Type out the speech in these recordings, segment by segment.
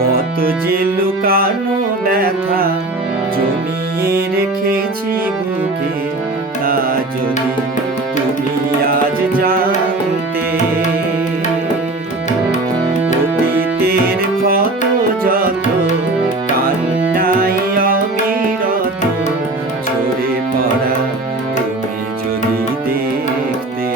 কত যে লুকানো ব্যথা জমিয়ে রেখেছি বুকে, তা যদি তুমি আজ জানতে। অতীতের ক্ষত যত কান্নাই অবিরত ঝরে পড়া তুমি যদি দেখতে।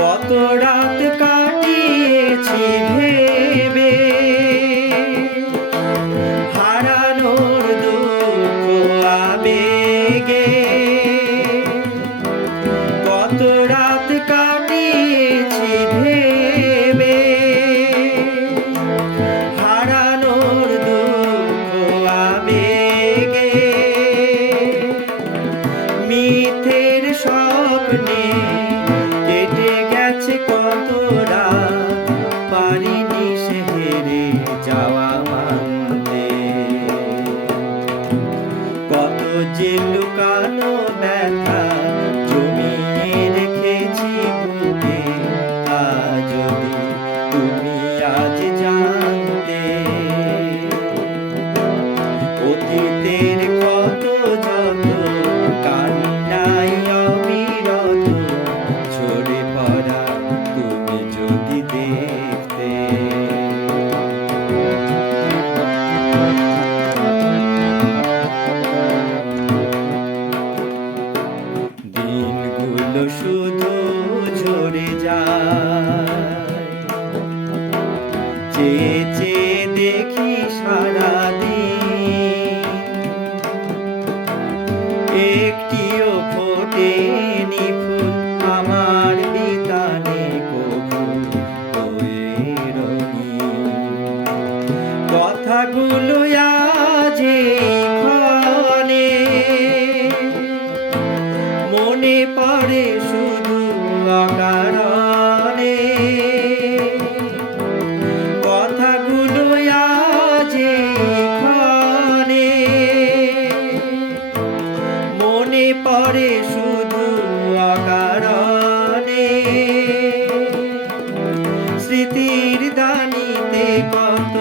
কত রাত কাটিয়েছি ভেবে হারানোর দুঃখ আবেগে। কত রাত কাটিয়েছি ভেবে হারানোর দুঃখ আবেগে। মিথ্যের স্বপ্নে কেটে গেছে কত রাত, পারিনি সে হেরে যাওয়া মানতে। কত যে লুকানো ব্যথা জমিয়ে রেখেছি বুকে, তা যদি তুমি আজ জানতে। অতীতের কত যত কান্নাই অবিরত ঝরে পড়া তুমি যদি দেখতে। দিনগুলো শুধু ঝরে যায়, চেয়ে চেয়ে দেখি সারাদিন। একটিও ফোটেনি ফুল আমার বিতানে কবু হয়ে রঙিন। কথাগুলো আজ ক্ষণে মনে পড়ে শুধু অকারণে। কথাগুলো আজ ক্ষণে মনে পড়ে শুধু অকারণে। স্মৃতির দানিতে কত